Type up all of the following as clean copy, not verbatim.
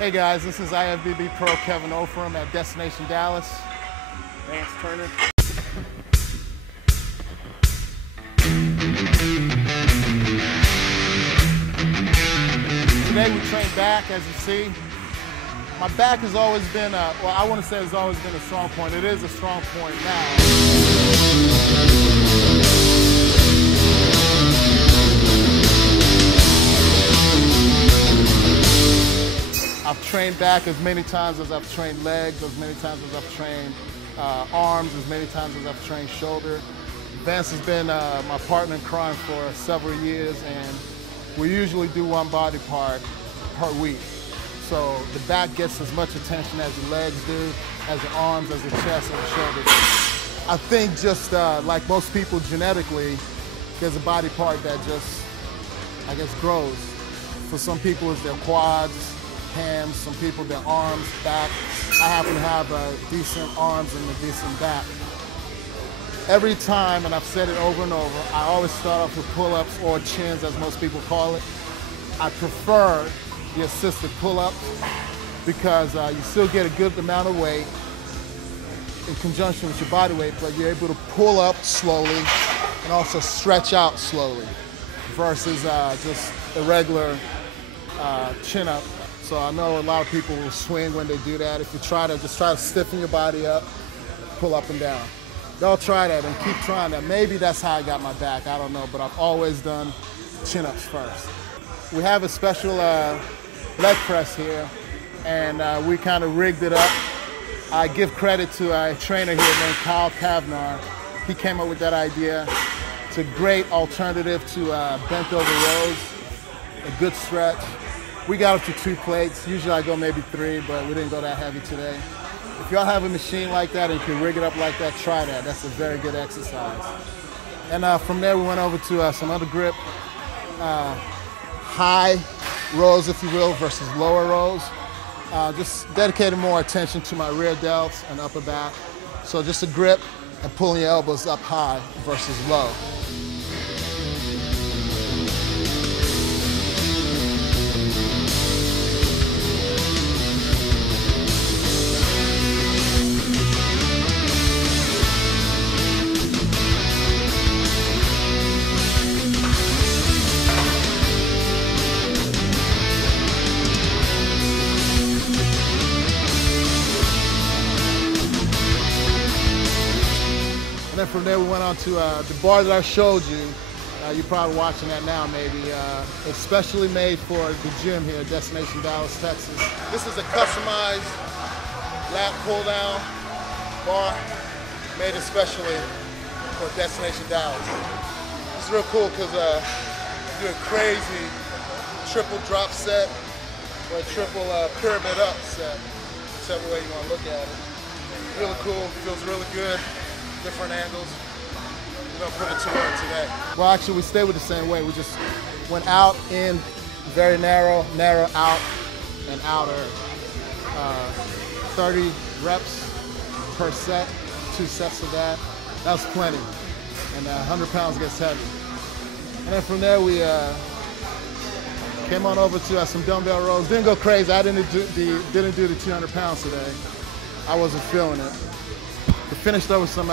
Hey guys, this is IFBB Pro Kevin Ofurum at Destination Dallas. Lance Turner. Today we train back, as you see. My back has always been, well, I want to say it's always been a strong point. It is a strong point now. I've trained back as many times as I've trained legs, as many times as I've trained arms, as many times as I've trained shoulder. Vance has been my partner in crime for several years, and we usually do one body part per week. So the back gets as much attention as the legs do, as the arms, as the chest, and the shoulders. I think just like most people genetically, there's a body part that just, I guess, grows. For some people it's their quads, hands, some people their arms, back. I happen to have decent arms and a decent back. Every time, and I've said it over and over, I always start off with pull-ups or chins, as most people call it. I prefer the assisted pull-ups because you still get a good amount of weight in conjunction with your body weight, but you're able to pull up slowly and also stretch out slowly versus just a regular chin-up. So I know a lot of people will swing when they do that. If you just try to stiffen your body up, pull up and down. They'll try that and keep trying that. Maybe that's how I got my back, I don't know, but I've always done chin-ups first. We have a special leg press here, and we kind of rigged it up. I give credit to a trainer here named Kyle Kavnar. He came up with that idea. It's a great alternative to bent over rows, a good stretch. We got up to 2 plates. Usually I go maybe 3, but we didn't go that heavy today. If y'all have a machine like that and you can rig it up like that, try that. That's a very good exercise. And from there we went over to some other grip, high rows, if you will, versus lower rows. Just dedicated more attention to my rear delts and upper back. So just a grip and pulling your elbows up high versus low. And then from there we went on to the bar that I showed you. You're probably watching that now maybe. It's specially made for the gym here at Destination Dallas, Texas. This is a customized lat pull down bar made especially for Destination Dallas. It's real cool because you do a crazy triple drop set or a triple pyramid up set, whichever way you want to look at it. Really cool, feels really good. Different angles. We're gonna put it to work today. Well, actually, we stayed with the same way. We just went out, in, very narrow, narrow, out, and outer. 30 reps per set, 2 sets of that. That was plenty. And 100 pounds gets heavy. And then from there, we came on over to some dumbbell rows. Didn't go crazy. I didn't do the 200 pounds today. I wasn't feeling it. We finished up with some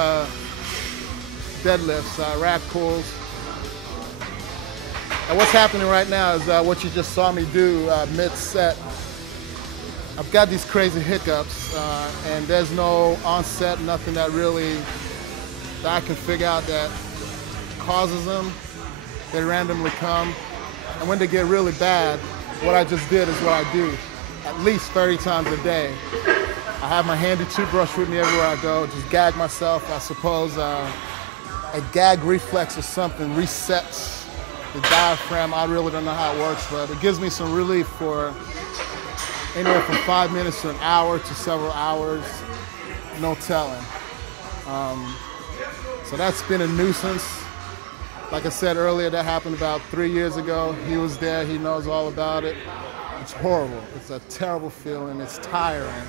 deadlifts, rack pulls. And what's happening right now is what you just saw me do mid-set. I've got these crazy hiccups, and there's no onset, nothing that I can figure out that causes them. They randomly come. And when they get really bad, what I just did is what I do at least 30 times a day. I have my handy toothbrush with me everywhere I go, just gag myself. I suppose a gag reflex or something resets the diaphragm. I really don't know how it works, but it gives me some relief for anywhere from 5 minutes to an hour to several hours, no telling. So that's been a nuisance. Like I said earlier, that happened about 3 years ago. He was there, he knows all about it. It's horrible, it's a terrible feeling, it's tiring.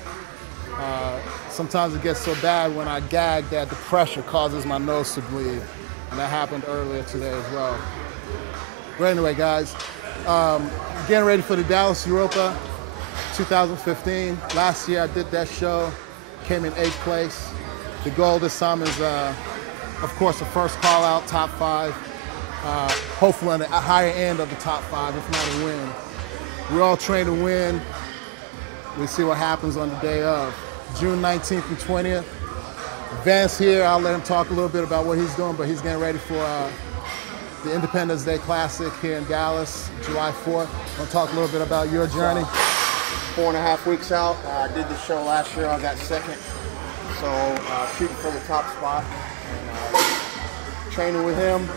Sometimes it gets so bad when I gag that the pressure causes my nose to bleed. And that happened earlier today as well. But anyway, guys, getting ready for the Dallas Europa 2015. Last year I did that show, came in 8th place. The goal this time is, of course, the first call out, top 5. Hopefully on the higher end of the top 5, if not a win. We're all trained to win. We see what happens on the day of. June 19th and 20th. Vance here, I'll let him talk a little bit about what he's doing, but he's getting ready for the Independence Day Classic here in Dallas, July 4th. I'll talk a little bit about your journey. 4.5 weeks out. I did the show last year, I got second. So shooting for the top spot. And, training with him,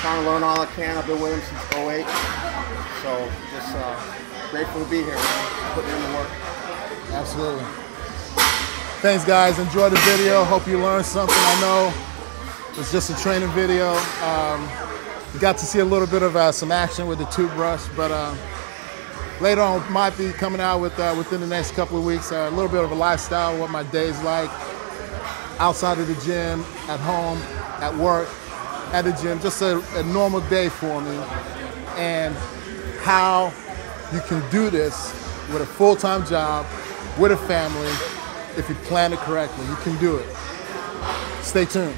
trying to learn all I can. I've been with him since 08. So just grateful to be here, man. Putting in the work. Absolutely. Thanks, guys. Enjoy the video. Hope you learned something. I know it's just a training video. You got to see a little bit of some action with the toothbrush, but later on might be coming out with within the next couple of weeks a little bit of a lifestyle, what my day's like outside of the gym, at home, at work, at the gym, just a normal day for me, and how you can do this with a full-time job, with a family. If you plan it correctly, you can do it. Stay tuned.